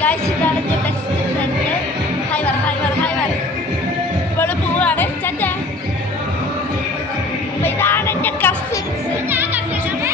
Guys ഇതാണ് എൻ്റെ best friend. Hi പറ ഹായ് പറ ഹായ് പറ. ഇവിടെ പോവാണ് ചേട്ടാ. ഇതാണ് എൻ്റെ കസിൻസ്. ഞാൻ ഫ്രണ്ടാ